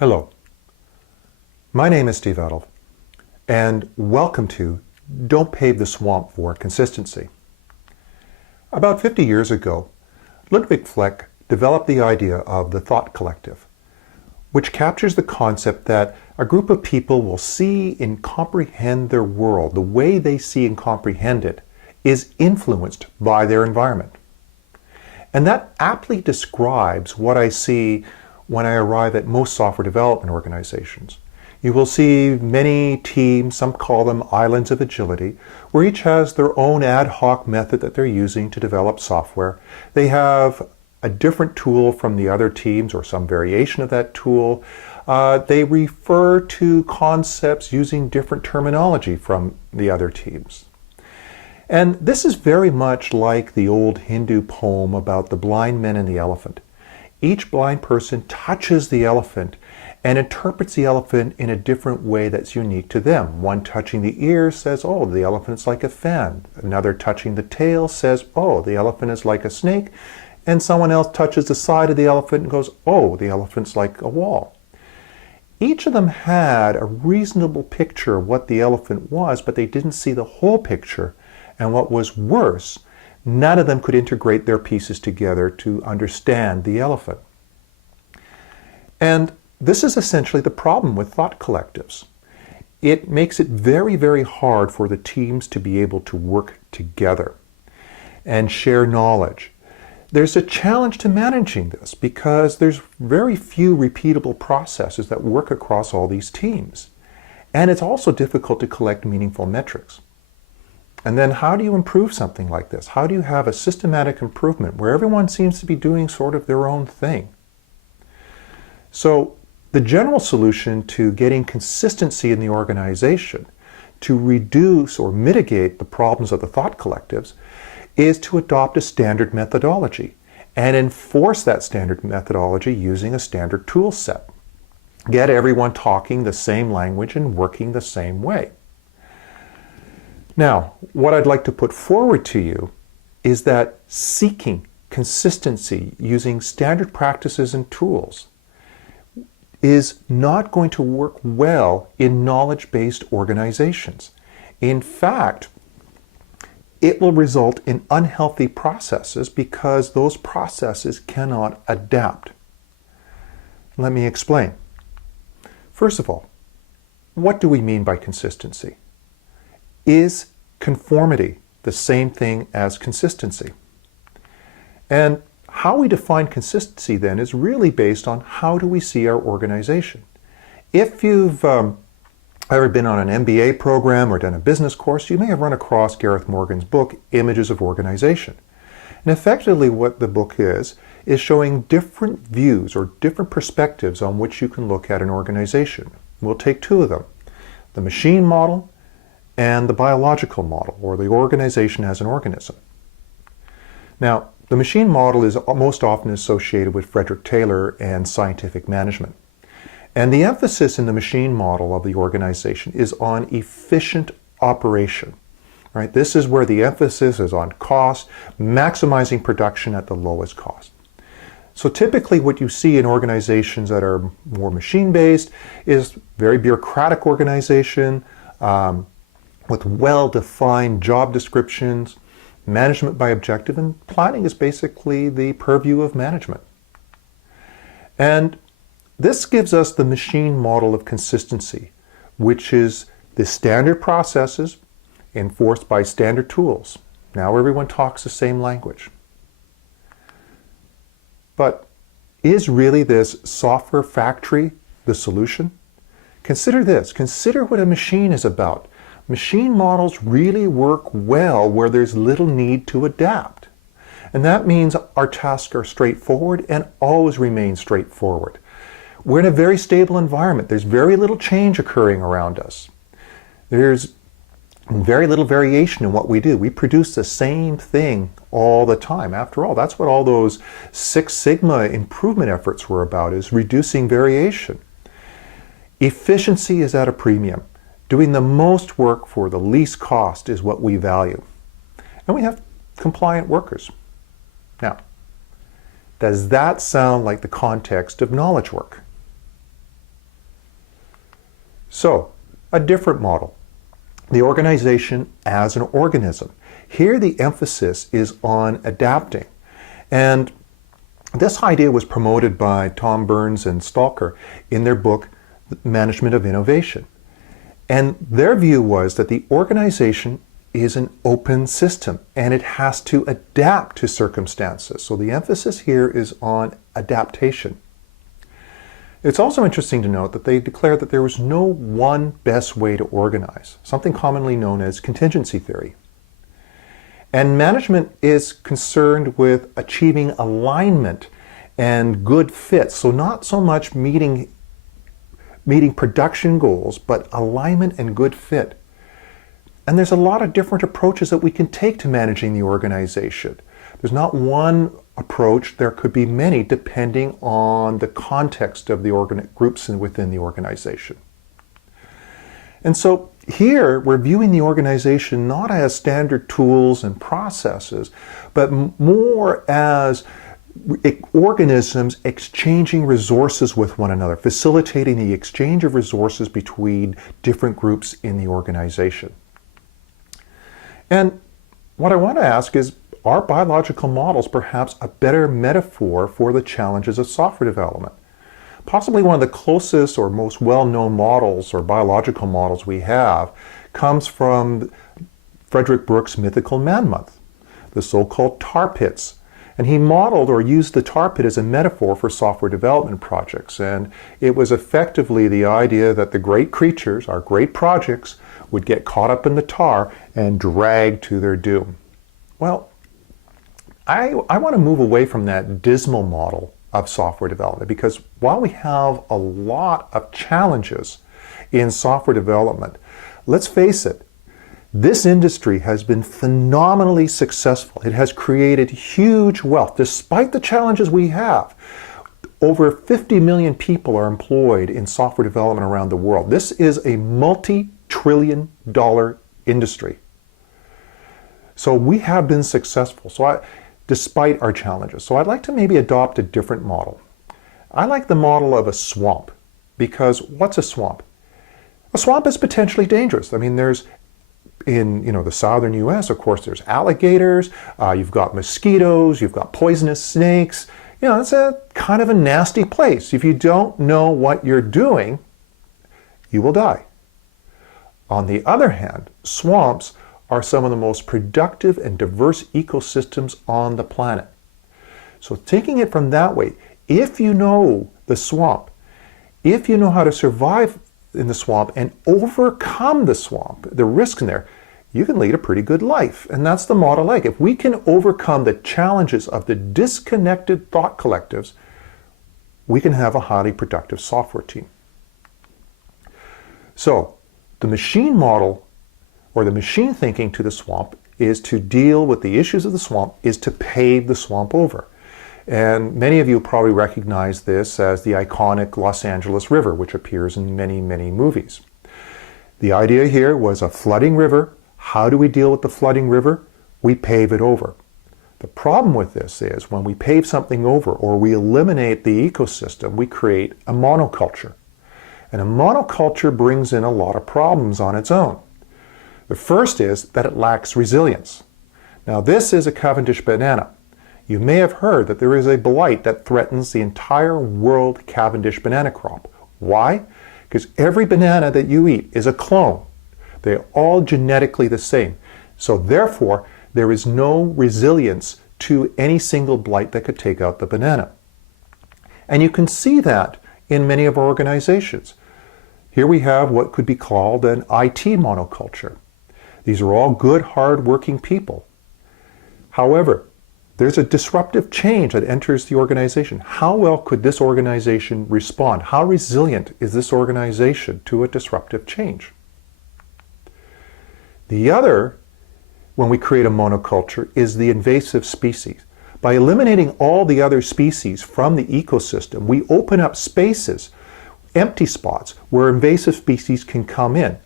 Hello, my name is Steve Adolph, and welcome to Don't Pave the Swamp for Consistency. About 50 years ago, Ludwig Fleck developed the idea of the thought collective, which captures the concept that a group of people will see and comprehend their world. The way they see and comprehend it is influenced by their environment. And that aptly describes what I see when I arrive at most software development organizations. You will see many teams, some call them islands of agility, where each has their own ad hoc method that they're using to develop software. They have a different tool from the other teams or some variation of that tool. They refer to concepts using different terminology from the other teams. And this is very much like the old Hindu poem about the blind men and the elephant. Each blind person touches the elephant and interprets the elephant in a different way that's unique to them. One touching the ear says, oh, the elephant's like a fan. Another touching the tail says, oh, the elephant is like a snake. And someone else touches the side of the elephant and goes, oh, the elephant's like a wall. Each of them had a reasonable picture of what the elephant was, but they didn't see the whole picture. And what was worse, none of them could integrate their pieces together to understand the elephant. And this is essentially the problem with thought collectives. It makes it very, very hard for the teams to be able to work together and share knowledge. There's a challenge to managing this because there's very few repeatable processes that work across all these teams. And it's also difficult to collect meaningful metrics. And then how do you improve something like this? How do you have a systematic improvement where everyone seems to be doing sort of their own thing? So the general solution to getting consistency in the organization, to reduce or mitigate the problems of the thought collectives, is to adopt a standard methodology and enforce that standard methodology using a standard tool set. Get everyone talking the same language and working the same way. Now, what I'd like to put forward to you is that seeking consistency using standard practices and tools is not going to work well in knowledge-based organizations. In fact, it will result in unhealthy processes because those processes cannot adapt. Let me explain. First of all, what do we mean by consistency? Is conformity the same thing as consistency? And how we define consistency then is really based on how do we see our organization. If you've ever been on an MBA program or done a business course, you may have run across Gareth Morgan's book, Images of Organization. And effectively what the book is showing different views or different perspectives on which you can look at an organization. We'll take two of them, the machine model and the biological model, or the organization as an organism. Now, the machine model is most often associated with Frederick Taylor and scientific management. And the emphasis in the machine model of the organization is on efficient operation. Right? This is where the emphasis is on cost, maximizing production at the lowest cost. So typically what you see in organizations that are more machine-based is very bureaucratic organization, with well-defined job descriptions, management by objective, and planning is basically the purview of management. And this gives us the machine model of consistency, which is the standard processes enforced by standard tools. Now everyone talks the same language. But is really this software factory the solution? Consider this. Consider what a machine is about. Machine models really work well where there's little need to adapt. And that means our tasks are straightforward and always remain straightforward. We're in a very stable environment. There's very little change occurring around us. There's very little variation in what we do. We produce the same thing all the time. After all, that's what all those Six Sigma improvement efforts were about, is reducing variation. Efficiency is at a premium. Doing the most work for the least cost is what we value. And we have compliant workers. Now, does that sound like the context of knowledge work? So, a different model, the organization as an organism. Here the emphasis is on adapting. And this idea was promoted by Tom Burns and Stalker in their book, Management of Innovation. And their view was that the organization is an open system and it has to adapt to circumstances. So the emphasis here is on adaptation. It's also interesting to note that they declared that there was no one best way to organize, something commonly known as contingency theory. And management is concerned with achieving alignment and good fit. So not so much meeting production goals, but alignment and good fit. And there's a lot of different approaches that we can take to managing the organization. There's not one approach, there could be many depending on the context of the groups within the organization. And so here we're viewing the organization not as standard tools and processes, but more as organisms exchanging resources with one another, facilitating the exchange of resources between different groups in the organization. And what I want to ask is, are biological models perhaps a better metaphor for the challenges of software development? Possibly one of the closest or most well-known models or biological models we have comes from Frederick Brooks' mythical man-month, the so-called tar pits. And he modeled or used the tar pit as a metaphor for software development projects. And it was effectively the idea that the great creatures, our great projects, would get caught up in the tar and dragged to their doom. Well, I want to move away from that dismal model of software development, because while we have a lot of challenges in software development, let's face it, this industry has been phenomenally successful. It has created huge wealth despite the challenges we have. Over 50 million people are employed in software development around the world. This is a multi-trillion-dollar industry. So we have been successful. Despite our challenges. So I'd like to maybe adopt a different model. I like the model of a swamp, because what's a swamp? A swamp is potentially dangerous. I mean, there's, in the southern US, of course, there's alligators, you've got mosquitoes, you've got poisonous snakes. It's a kind of a nasty place. If you don't know what you're doing, you will die. On the other hand, swamps are some of the most productive and diverse ecosystems on the planet. So taking it from that way, if you know the swamp, if you know how to survive in the swamp and overcome the swamp, the risks in there, you can lead a pretty good life. And that's the model I like. If we can overcome the challenges of the disconnected thought collectives, we can have a highly productive software team. So the machine model, or the machine thinking to the swamp, is to deal with the issues of the swamp, is to pave the swamp over. And many of you probably recognize this as the iconic Los Angeles River, which appears in many, many movies. The idea here was a flooding river. How do we deal with the flooding river? We pave it over. The problem with this is when we pave something over or we eliminate the ecosystem, we create a monoculture. And a monoculture brings in a lot of problems on its own. The first is that it lacks resilience. Now this is a Cavendish banana. You may have heard that there is a blight that threatens the entire world Cavendish banana crop. Why? Because every banana that you eat is a clone. They're all genetically the same. So therefore, there is no resilience to any single blight that could take out the banana. And you can see that in many of our organizations. Here we have what could be called an IT monoculture. These are all good, hard-working people. However, there's a disruptive change that enters the organization. How well could this organization respond? How resilient is this organization to a disruptive change? The other, when we create a monoculture, is the invasive species. By eliminating all the other species from the ecosystem, we open up spaces, empty spots, where invasive species can come in.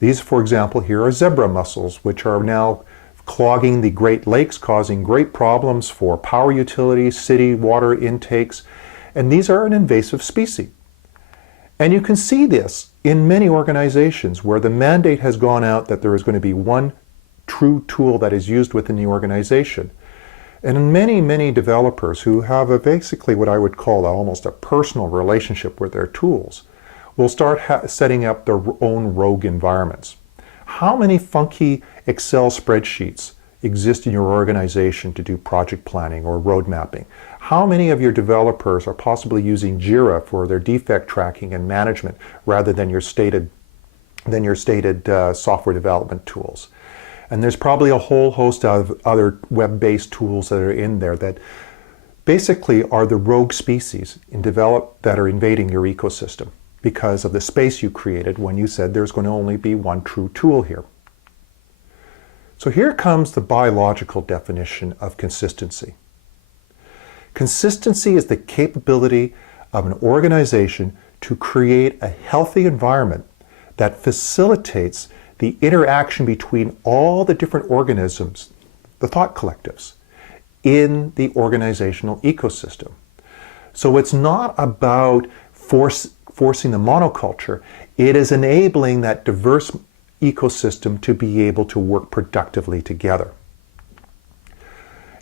These, for example, here are zebra mussels, which are now clogging the Great Lakes, causing great problems for power utilities, city water intakes, and these are an invasive species. And you can see this in many organizations where the mandate has gone out that there is going to be one true tool that is used within the organization. And many, many developers who have basically what I would call almost a personal relationship with their tools will start setting up their own rogue environments. How many funky Excel spreadsheets exist in your organization to do project planning or road mapping? How many of your developers are possibly using Jira for their defect tracking and management rather than your stated software development tools? And there's probably a whole host of other web-based tools that are in there that basically are the rogue species that are invading your ecosystem because of the space you created when you said there's going to only be one true tool here. So here comes the biological definition of consistency. Consistency is the capability of an organization to create a healthy environment that facilitates the interaction between all the different organisms, the thought collectives, in the organizational ecosystem. So it's not about forcing the monoculture, it is enabling that diverse ecosystem to be able to work productively together.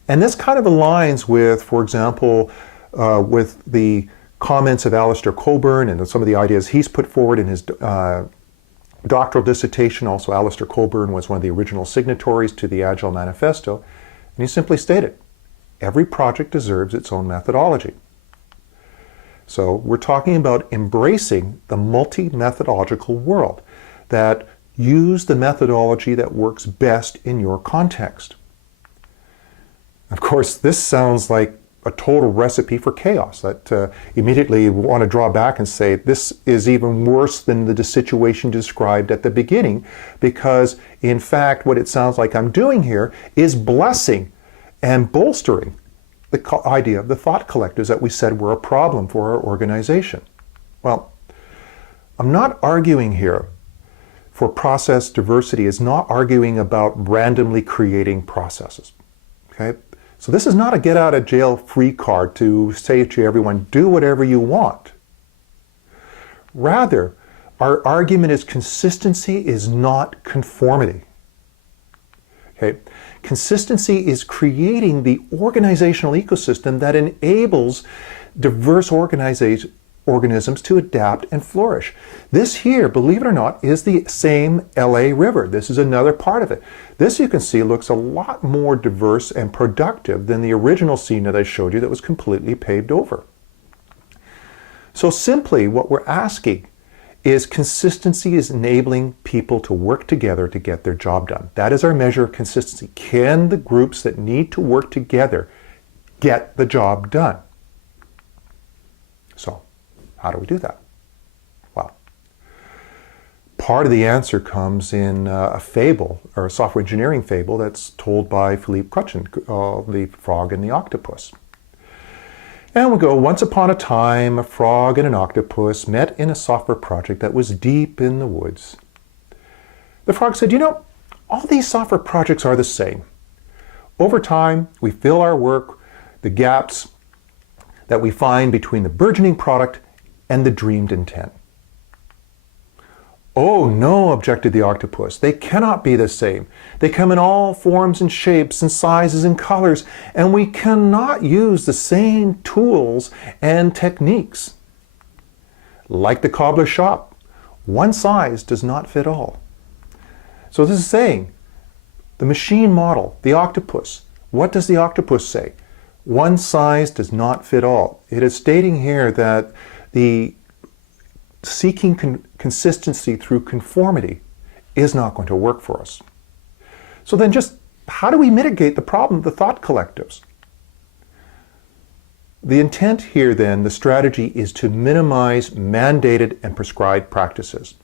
And this kind of aligns with, for example, with the comments of Alistair Cockburn and some of the ideas he's put forward in his doctoral dissertation. Also, Alistair Cockburn was one of the original signatories to the Agile Manifesto, and he simply stated, every project deserves its own methodology. So we're talking about embracing the multi-methodological world that use the methodology that works best in your context. Of course, this sounds like a total recipe for chaos that immediately you want to draw back and say this is even worse than the situation described at the beginning, because in fact what it sounds like I'm doing here is blessing and bolstering the idea of the thought collectives that we said were a problem for our organization. Well, I'm not arguing here for process diversity, is not arguing about randomly creating processes. Okay? So this is not a get out of jail free card to say to everyone, do whatever you want. Rather, our argument is consistency is not conformity. Okay? Consistency is creating the organizational ecosystem that enables diverse organisms to adapt and flourish. This here, believe it or not, is the same LA River. This is another part of it. This, you can see, looks a lot more diverse and productive than the original scene that I showed you that was completely paved over. So simply what we're asking is consistency is enabling people to work together to get their job done. That is our measure of consistency. Can the groups that need to work together get the job done? So, how do we do that? Well, part of the answer comes in a fable, or a software engineering fable that's told by Philippe Crutchen, The Frog and the Octopus. And we go, once upon a time, a frog and an octopus met in a software project that was deep in the woods. The frog said, you know, all these software projects are the same. Over time, we fill our work, the gaps that we find between the burgeoning product and the dreamed intent. Oh no, objected the octopus, they cannot be the same. They come in all forms and shapes and sizes and colors, and we cannot use the same tools and techniques. Like the cobbler's shop, one size does not fit all. So this is saying, the machine model, the octopus, what does the octopus say? One size does not fit all. It is stating here that the seeking consistency through conformity is not going to work for us. So then just how do we mitigate the problem of the thought collectives? The intent here then, the strategy, is to minimize mandated and prescribed practices.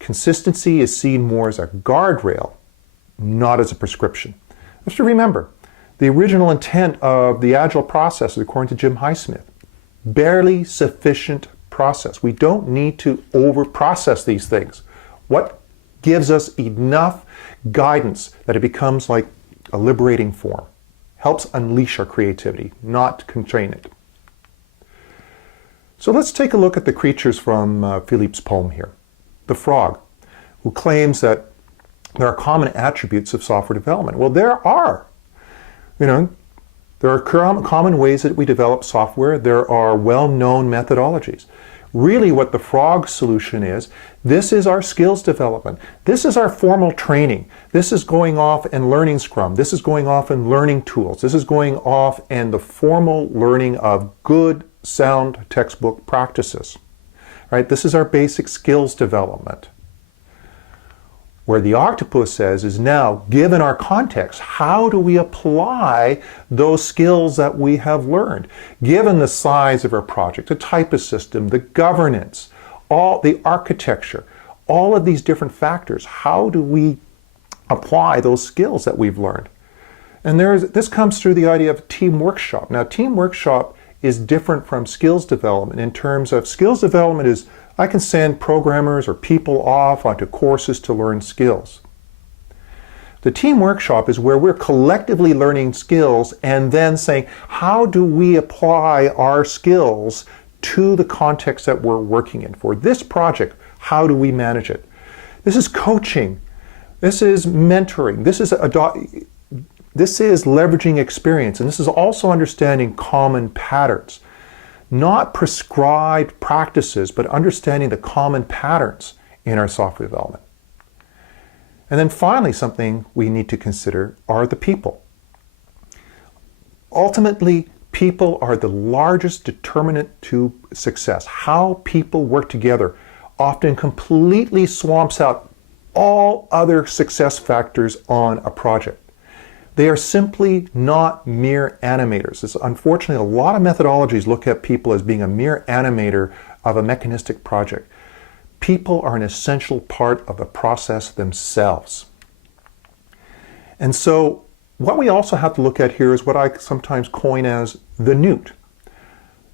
Consistency is seen more as a guardrail, not as a prescription. Let's remember, the original intent of the Agile process, according to Jim Highsmith, barely sufficient process. We don't need to over-process these things. What gives us enough guidance that it becomes like a liberating form, helps unleash our creativity, not constrain it. So let's take a look at the creatures from Philippe's poem here. The frog, who claims that there are common attributes of software development. Well, there are. There are common ways that we develop software. There are well-known methodologies. Really what the frog solution is, this is our skills development. This is our formal training. This is going off and learning Scrum. This is going off and learning tools. This is going off and the formal learning of good, sound textbook practices. Right? This is our basic skills development. Where the octopus says is now, given our context, how do we apply those skills that we have learned? Given the size of our project, the type of system, the governance, all the architecture, all of these different factors, how do we apply those skills that we've learned? And this comes through the idea of team workshop. Now, team workshop is different from skills development in terms of skills development is I can send programmers or people off onto courses to learn skills. The team workshop is where we're collectively learning skills and then saying, how do we apply our skills to the context that we're working in? For this project, how do we manage it? This is coaching. This is mentoring. This is leveraging experience. And this is also understanding common patterns. Not prescribed practices, but understanding the common patterns in our software development. And then finally, something we need to consider are the people. Ultimately, people are the largest determinant to success. How people work together often completely swamps out all other success factors on a project. They are simply not mere animators. Unfortunately, a lot of methodologies look at people as being a mere animator of a mechanistic project. People are an essential part of the process themselves. And so what we also have to look at here is what I sometimes coin as the newt.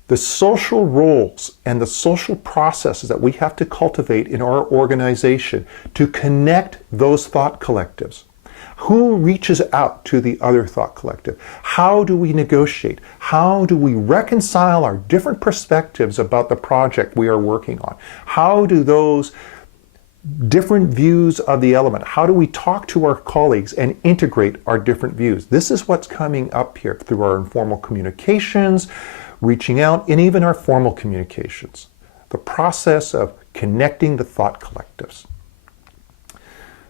The social roles and the social processes that we have to cultivate in our organization to connect those thought collectives. Who reaches out to the other thought collective? How do we negotiate? How do we reconcile our different perspectives about the project we are working on? How do those different views of the element, how do we talk to our colleagues and integrate our different views? This is what's coming up here through our informal communications, reaching out, and even our formal communications. The process of connecting the thought collectives.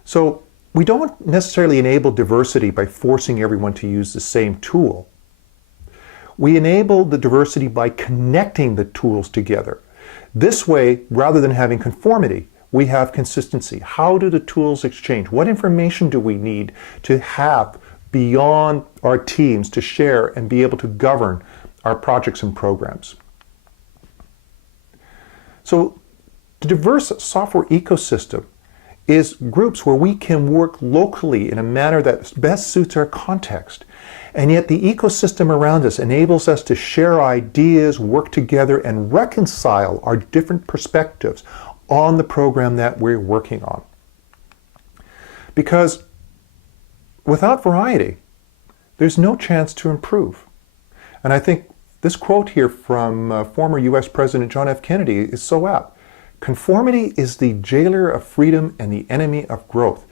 So, we don't necessarily enable diversity by forcing everyone to use the same tool. We enable the diversity by connecting the tools together. This way, rather than having conformity, we have consistency. How do the tools exchange? What information do we need to have beyond our teams to share and be able to govern our projects and programs? So, the diverse software ecosystem is groups where we can work locally in a manner that best suits our context. And yet the ecosystem around us enables us to share ideas, work together, and reconcile our different perspectives on the program that we're working on. Because without variety, there's no chance to improve. And I think this quote here from former US President John F. Kennedy is so apt. Conformity is the jailer of freedom and the enemy of growth.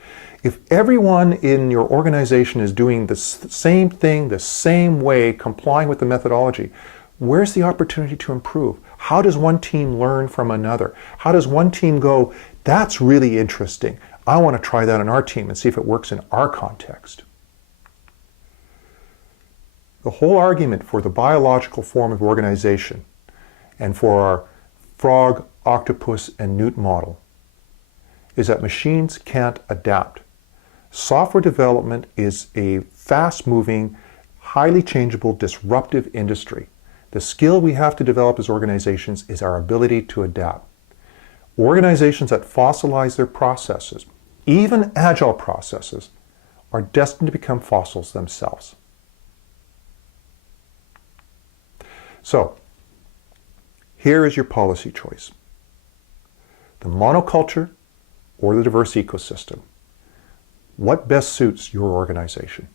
If everyone in your organization is doing the same thing, the same way, complying with the methodology, where's the opportunity to improve? How does one team learn from another? How does one team go, that's really interesting. I want to try that on our team and see if it works in our context. The whole argument for the biological form of organization and for our frog, octopus, and newt model is that machines can't adapt. Software development is a fast-moving, highly changeable, disruptive industry. The skill we have to develop as organizations is our ability to adapt. Organizations that fossilize their processes, even agile processes, are destined to become fossils themselves. So, here is your policy choice. The monoculture or the diverse ecosystem. What best suits your organization?